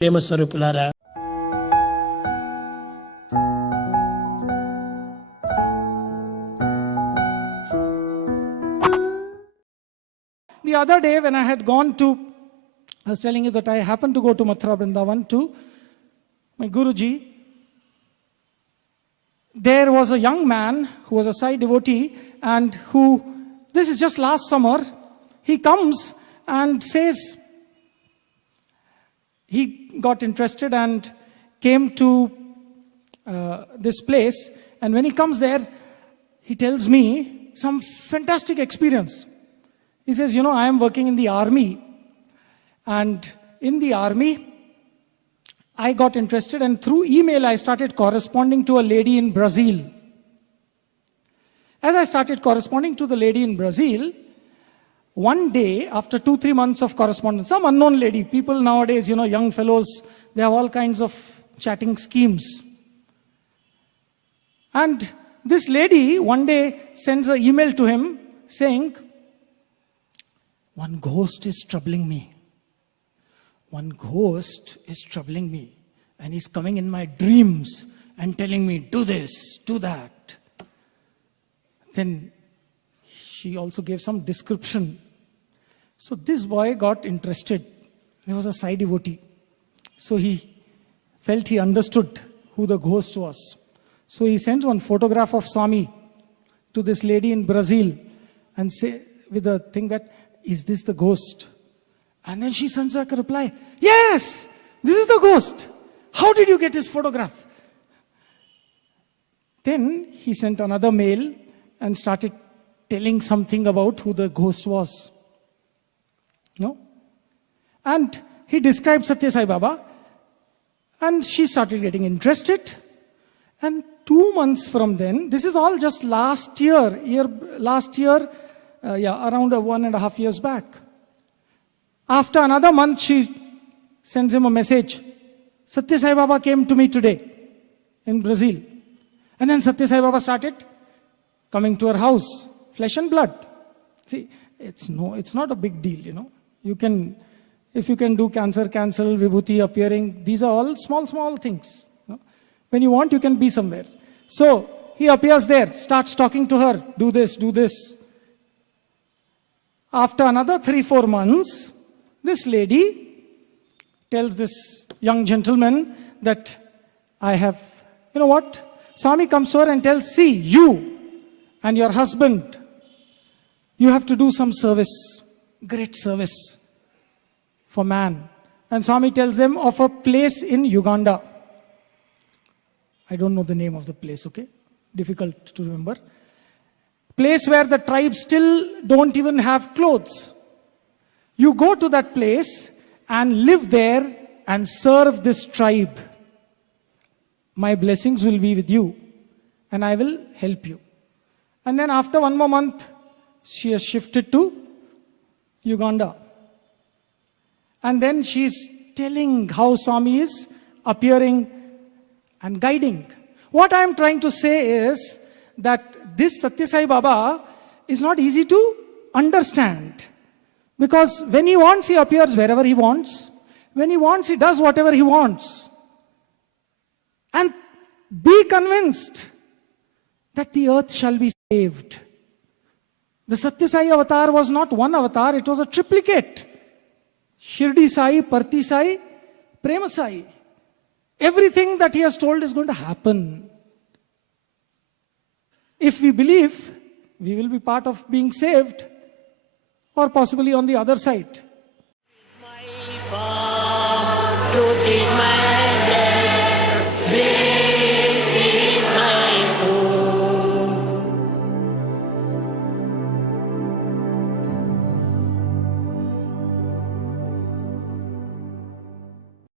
ప్రేమ స్వరూపులారా, The other day when I had gone to, I was telling you that I happened to go to Mathura Vrindavan to my Guruji. There was a young man who was a Sai devotee and who, this is just last summer, he comes and says, he got interested and came to this place, and when he comes there, he tells me some fantastic experience. He says, I am working in the army, and in the army, I got interested, and through email, I started corresponding to a lady in Brazil. As I started corresponding to the lady in Brazil, one day, after 2-3 months of correspondence, some unknown lady, people nowadays, young fellows, they have all kinds of chatting schemes. And this lady one day sends an email to him saying, one ghost is troubling me. One ghost is troubling me. And he's coming in my dreams and telling me, do this, do that. Then she also gave some description. So this boy got interested. He was a Sai devotee. So he felt he understood who the ghost was. So he sends one photograph of Swami to this lady in Brazil and say, with the thing that, is this the ghost? And then she sends back a reply, yes, this is the ghost. How did you get his photograph? Then he sent another mail and started telling something about who the ghost was. And he described Satya Sai Baba, and she started getting interested. And 2 months from then, this is all just last year, around 1.5 years back. After another month, she sends him a message. Satya Sai Baba came to me today in Brazil. And then Satya Sai Baba started coming to her house, flesh and blood. See, it's not a big deal, You can, if you can do cancer, cancel, vibhuti appearing, these are all small things. When you want, you can be somewhere. So he appears there, starts talking to her, do this, do this. After another 3-4 months, this lady tells this young gentleman that I have, Swami comes to her and tells, see, you and your husband, you have to do some service, great service for man. And Swami tells them of a place in Uganda. I don't know the name of the place, okay? Difficult to remember. Place where the tribes still don't even have clothes. You go to that place and live there and serve this tribe. My blessings will be with you and I will help you. And then after 1 more month, she has shifted to Uganda. And then she's telling how Swami is appearing and guiding. What I'm trying to say is that this Satya Sai Baba is not easy to understand. Because when he wants, he appears wherever he wants. When he wants, he does whatever he wants. And be convinced that the earth shall be saved. The Satya Sai avatar was not one avatar, it was a triplicate. Shirdi Sai, Parti Sai, Prema Sai. Everything that he has told is going to happen. If we believe, we will be part of being saved, or possibly on the other side. You did my